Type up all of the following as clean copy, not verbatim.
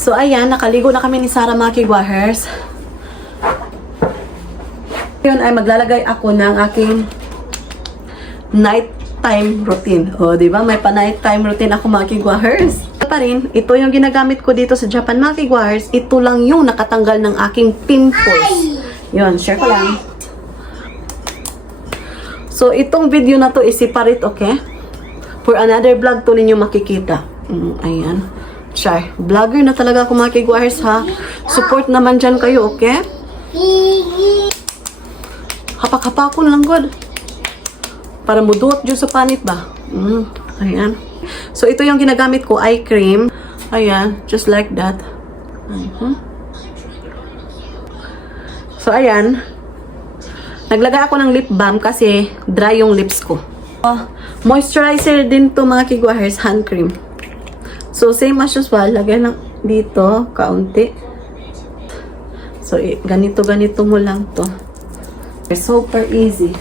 So, ayan, nakaligo na kami ni Sarah, mga kigwahers. Ngayon ay maglalagay ako ng aking nighttime routine. O, di ba? May pa-nighttime routine ako, mga kigwahers. Pa rin, ito yung ginagamit ko dito sa Japan, mga kigwahers. Ito lang yung nakatanggal ng aking pimples. Yun, share ko lang. So, itong video na to is separate, okay? For another vlog to ninyo makikita. Ayan. Char. Vlogger na talaga ako, mga kigwahers, ha? Support naman dyan kayo, okay? Hapak-hapak ko na lang, God. Para muduot dyan sa panit ba? Ayan. So, ito yung ginagamit ko, eye cream. Ayan. Just like that. So, ayan. Naglagay ako ng lip balm kasi dry yung lips ko. Moisturizer din to, mga kigwahers, hand cream. So, same as usual, lagay lang dito, kaunti. So, ganito mo lang to. Super easy.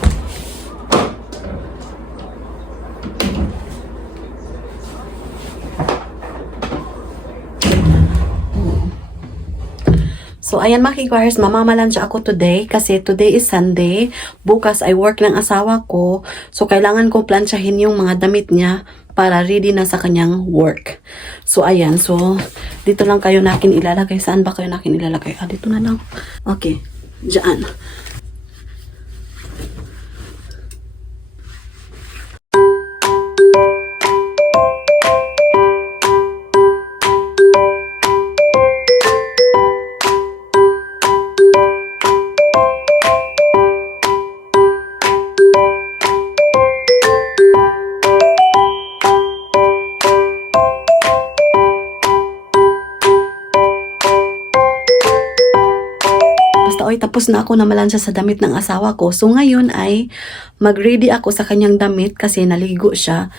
So, ayan, mga kigwahers, mamamalansya ako today kasi today is Sunday. Bukas ay work ng asawa ko. So, kailangan ko plansyahin yung mga damit niya para ready na sa kanyang work. So, ayan. So, dito lang kayo nakin ilalagay. Saan ba kayo nakin ilalagay? Dito na lang. Okay. Diyan. Tapos na ako na malansya sa damit ng asawa ko. So, ngayon ay mag-ready ako sa kanyang damit kasi naligo siya.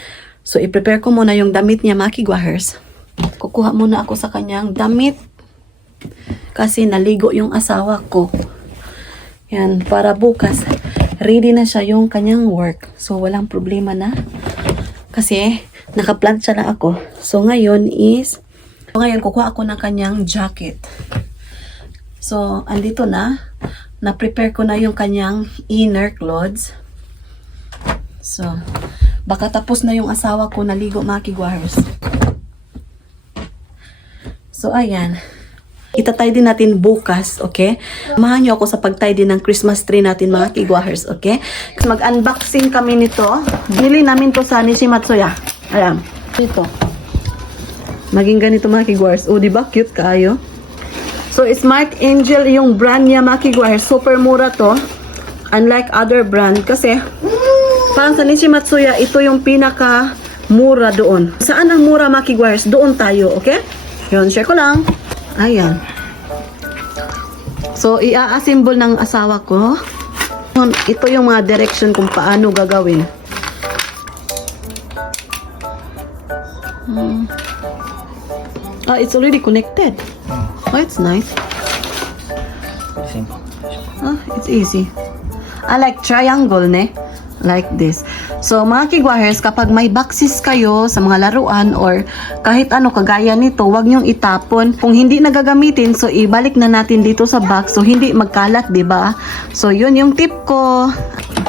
So, i-prepare ko muna yung damit niya, mga kigwahers. Kukuha muna ako sa kanyang damit kasi naligo yung asawa ko. Yan, para bukas ready na siya yung kanyang work. So, walang problema na kasi nakaplansya na ako. So, ngayon kukuha ako ng kanyang jacket. So, andito na-prepare ko na yung kanyang inner clothes. So, baka tapos na yung asawa ko naligo, mga kigwahers. So, ayan. Itatay din natin bukas, okay? Samahan nyo ako sa pagtay din ng Christmas tree natin, mga kigwahers, okay? Mag-unboxing kami nito. Bili namin to sa Nishimatsuya. Ayan, ito. Maging ganito, mga kigwahers. O, diba? Cute kaayo. So, Smart Angel yung brand niya, mga kigwahers. Super mura to. Unlike other brand. Kasi, parang sa Nishimatsuya, ito yung pinaka mura doon. Saan ang mura, mga kigwahers? Doon tayo, okay? Yun, share ko lang. Ayan. So, i-assemble ng asawa ko. Ito yung mga direction kung paano gagawin. It's already connected. Oh, it's nice. It's easy. I like triangle, ne? Like this. So, mga kigwahers, kapag may boxes kayo sa mga laruan or kahit ano kagaya nito, wag nyong itapon. Kung hindi nagagamitin, so ibalik na natin dito sa box. So, hindi magkalat, diba? So, yun yung tip ko.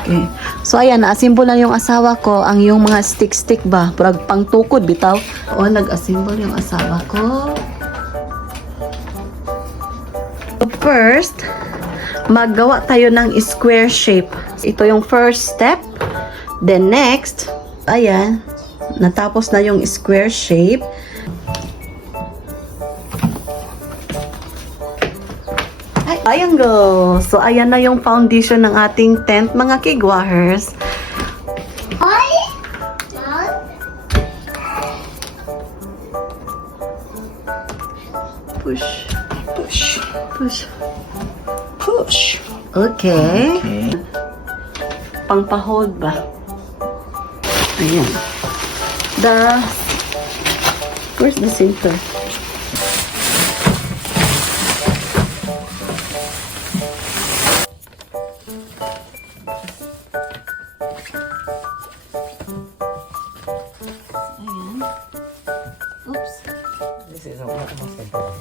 Okay. So, ayan, na-assemble na yung asawa ko. Ang yung mga stick-stick ba? Parang pangtukod, bitaw. O, nag-assemble yung asawa ko. First, maggawa tayo ng square shape. Ito yung first step. Then next, ayan, natapos na yung square shape. Ayan go. So, ayan na yung foundation ng ating tent, mga kigwahers. Push. Push. Push. Push. Okay. Pangpa-hold ba? Ayan. Where's the center? Ayan. Oops. This is a what must be done.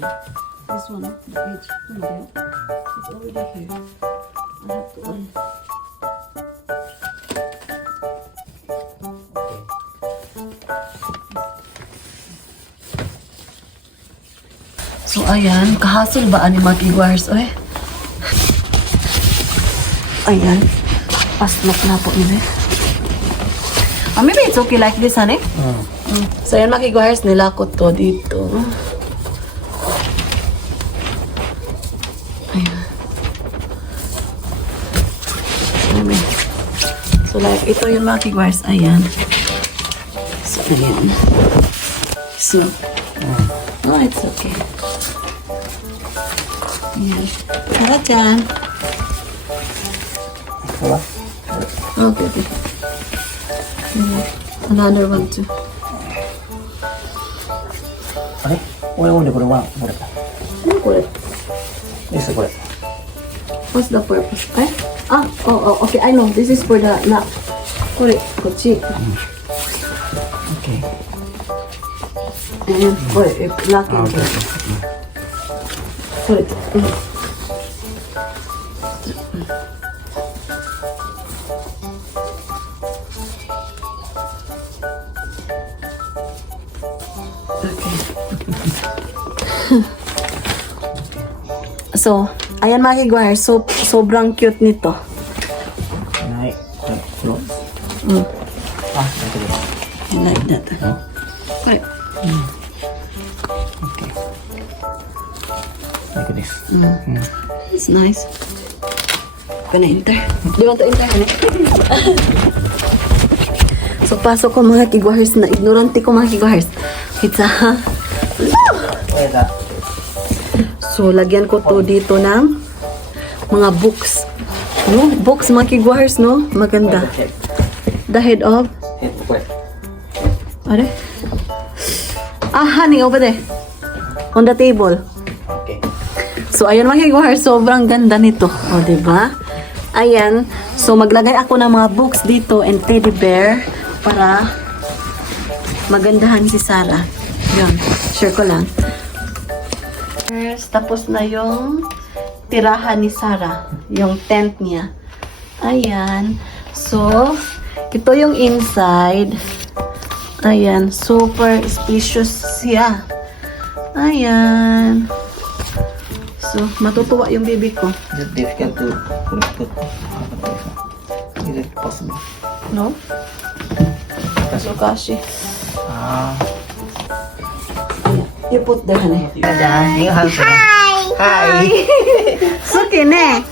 Yeah. This one, the edge. It's already here. I have to So ayan, kahasol ba ani mag-wires oy? Ayan. Paslok na po nila. Maybe it's okay like this, honey? So ayan mag-wires nila ko to dito. Ayan. So like ito yung mag-wires. Ayan. So ayan. So, oh, it's okay. Ayan. Tara dyan. Wala. Okay. Another one too. Ano? Wala ko na. Ano ko rin? This is what. What's the purpose? Eh? Okay. I know. This is for the lock. Correct. Kochi. Okay. And for locking. Correct. Okay. So, ayan mga kiguar, sobrang cute nito. Naik. Float. Ito ba? I like that. Right. Okay. Like this. It's nice. Gonna enter. Do you want to enter, honey? So, pasok ko mga kiguars na ignorante ko mga kiguars. It's a... Where is that? So, lagyan ko to dito ng mga books. No? Books, mga kiguars, no? Maganda. Head. The head of... Head. Where? Are? Honey, over there. On the table. Okay. So, ayan mga kiguars, sobrang ganda nito. O, diba? Ayan. So, maglagay ako ng mga books dito and teddy bear para magandahan si Sarah. Yun. Share ko lang. Tapos na yung tirahan ni Sarah. Yung tent niya. Ayan. So, ito yung inside. Ayan. Super spacious siya. Ayan. So, matutuwa yung baby ko. Is it difficult to put? Is it possible? No? So, kashi. You put there, honey. New house. Hi. Suki, ne?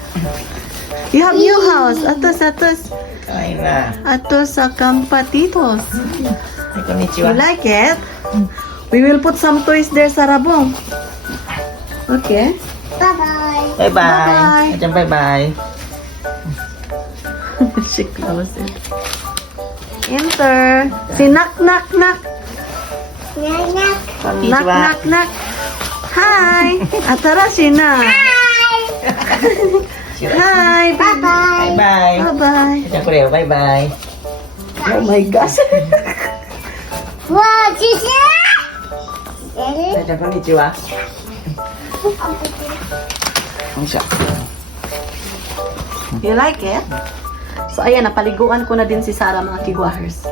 You have new house. Atos. Kain na. Atos sa Campatitos. Konnichiwa. You like it? We will put some toys there, Sarabong. Okay. Bye-bye. Bye-bye. Ayan, bye-bye. She closed it. Enter. Si knock. Knock. Hi. Atarashi na. Hi. Bye-bye. Bye-bye. Ayan ko rin. Bye-bye. Oh my gosh. Ayan, konnichiwa. Ang siya. You like it? So, ayan, napaliguan ko na din si Sarah, mga kiguahers.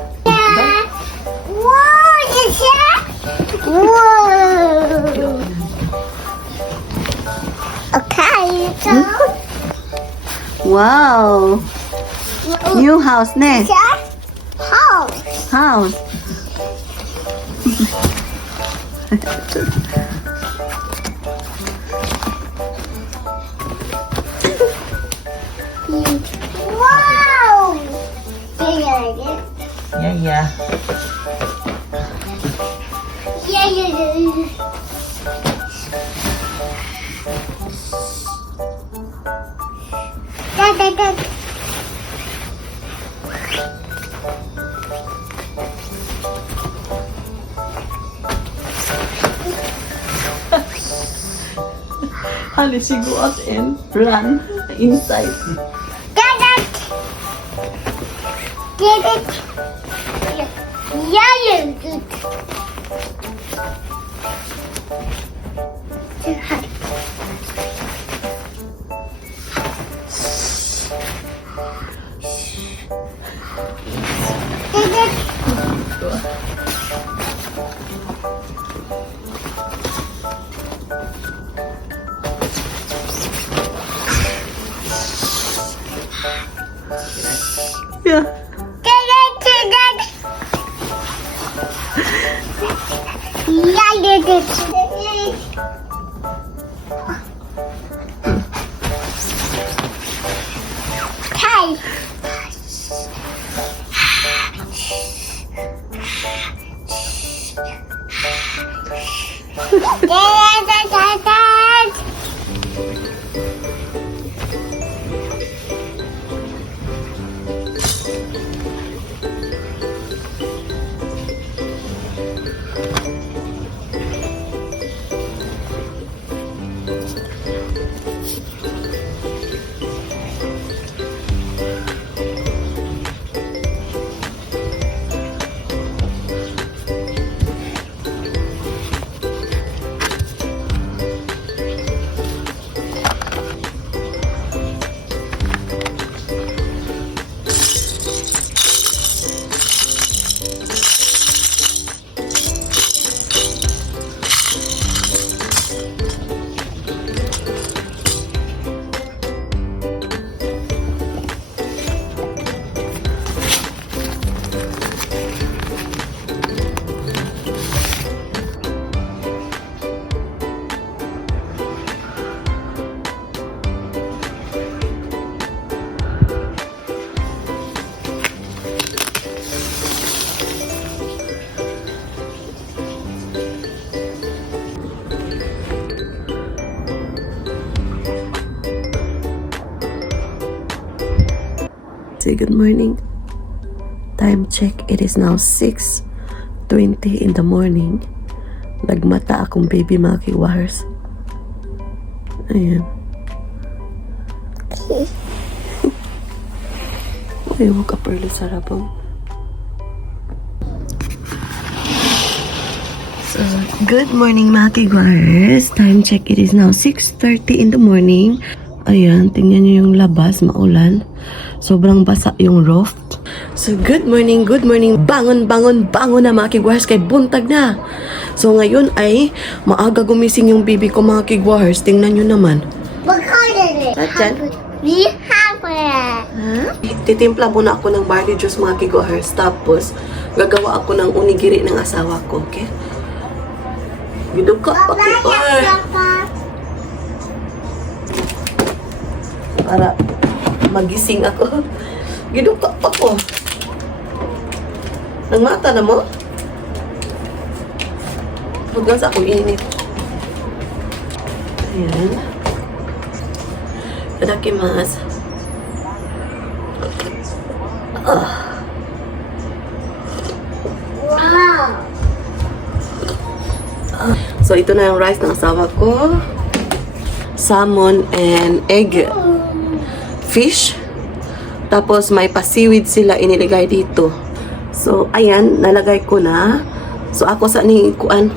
Wow! New house, ne? House. Wow! Yeah. Honey, she go out and run inside. Get it. Yeah, you Yeah, I did it. Hey. Say good morning. Time check, it is now 6:20 in the morning. Nagmata akong baby mga kiwahers. Ayan. I woke up early sa rabong. So, good morning mga kiwahers. Time check, it is now 6:30 in the morning. Ayan, tingnan nyo yung labas, maulan. Sobrang basa yung roof. So, good morning, good morning. Bangon, bangon, bangon na mga kigwahers kay buntag na. So, ngayon ay maaga gumising yung baby ko mga kigwahers. Tingnan nyo naman. What color is it? Atyan. We have it. Huh? Titimpla muna ako ng barley juice mga kigwahers. Tapos, gagawa ako ng unigiri ng asawa ko, okay? Giduka pa ko. Ay! Para magising ako. Giduka pa ko. Nangmata na mo? Hanggang sa akong init. Ayan. Itadakimasu. Wow. So, ito na yung rice ng asawa ko. Salmon and egg fish. Tapos, may pa-seaweed sila iniligay dito. So, ayan, nalagay ko na. So, ako sa ni kuan,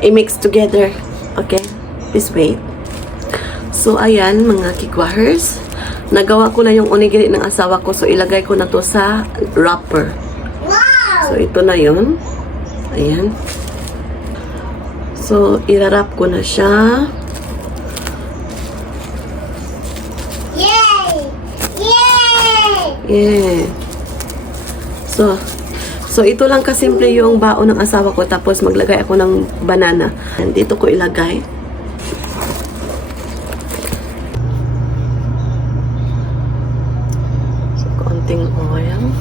i-mix together. Okay? Please wait. So, ayan, mga kikwahers. Nagawa ko na yung onigiri ng asawa ko. So, ilagay ko na to sa wrapper. Wow. So, ito na yun. Ayan. So, irarap ko na siya. Yay! Yay! Yeah. So ito lang kasimple yung baon ng asawa ko. Tapos maglagay ako ng banana. And dito ko ilagay. So, konting oil.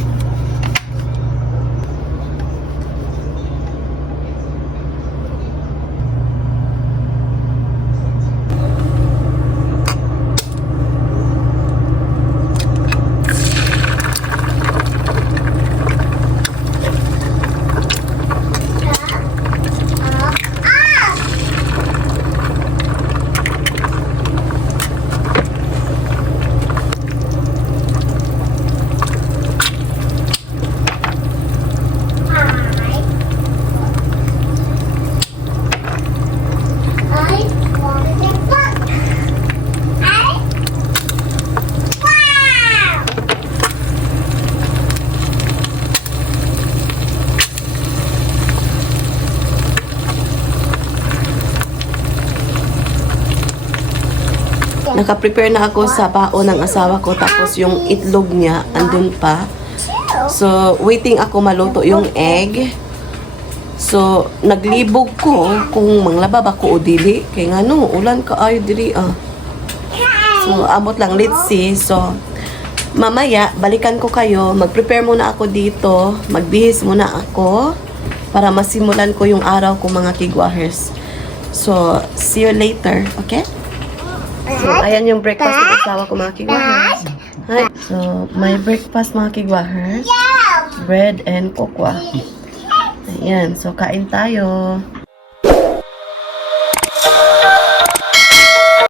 Naka-prepare na ako sa baon ng asawa ko. Tapos yung itlog niya, andun pa. So, waiting ako maluto yung egg. So, naglibog ko kung manglaba ba ko o dili. Kaya nga no, ulan ka ayo dili ah. So, abot lang, let's see. So, mamaya, balikan ko kayo. Mag-prepare muna ako dito. Magbihis muna ako para masimulan ko yung araw ko mga kigwahers. So, see you later. Okay? So, ayan yung breakfast ng asawa ko mga kigwahers. Hi. So, my breakfast mga kigwahers. Bread and cocoa. Ayan. So, kain tayo.